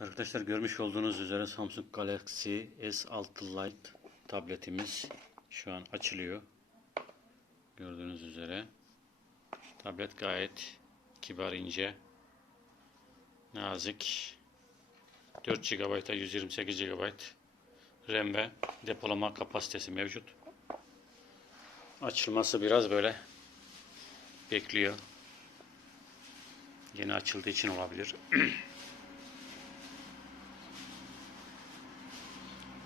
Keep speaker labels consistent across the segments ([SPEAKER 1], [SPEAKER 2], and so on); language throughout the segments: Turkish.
[SPEAKER 1] Arkadaşlar görmüş olduğunuz üzere Samsung Galaxy S6 Lite tabletimiz şu an açılıyor. Gördüğünüz üzere. Tablet gayet kibar ince. Nazik. 4 GB'a 128 GB RAM ve depolama kapasitesi mevcut. Açılması biraz böyle bekliyor. Yeni açıldığı için olabilir.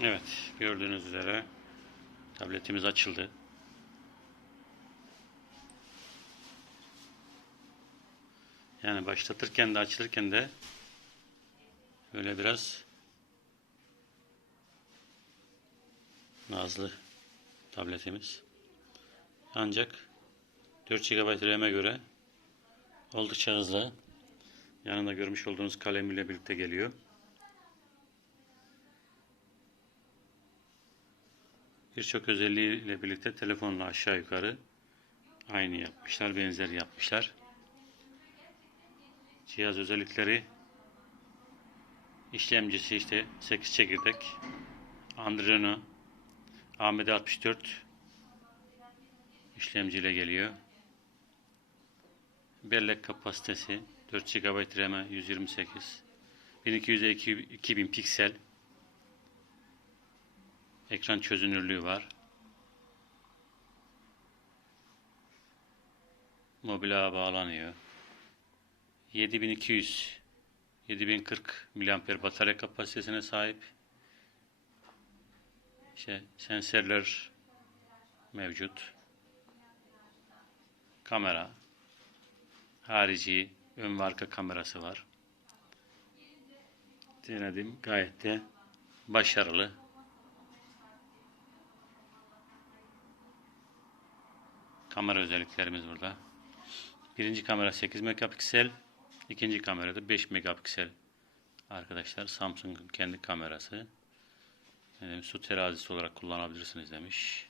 [SPEAKER 1] Evet, gördüğünüz üzere tabletimiz açıldı. Yani başlatırken de açılırken de böyle biraz nazlı tabletimiz. Ancak 4 GB RAM'e göre oldukça hızlı. Yanında görmüş olduğunuz kalemiyle birlikte geliyor. Birçok özelliğiyle birlikte telefonla aşağı yukarı aynı yapmışlar, benzer yapmışlar. Cihaz özellikleri işlemcisi işte 8 çekirdek, Adreno AMD64 işlemciyle geliyor. Bellek kapasitesi 4 GB RAM 128 1200'e 2000 piksel Ekran çözünürlüğü var. Mobil bağlanıyor. 7200 7040 mAh batarya kapasitesine sahip. İşte sensörler mevcut. Kamera harici ön ve arka kamerası var. Denedim gayet de başarılı. Kamera özelliklerimiz burada. Birinci kamera 8 megapiksel. ikinci kamera da 5 megapiksel. Arkadaşlar Samsung'un kendi kamerası. Yani su terazisi olarak kullanabilirsiniz demiş.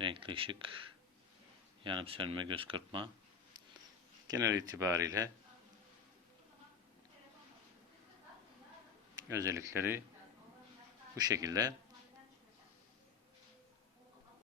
[SPEAKER 1] Renkli ışık. Yanıp sönme, göz kırpma. Genel itibariyle özellikleri bu şekilde.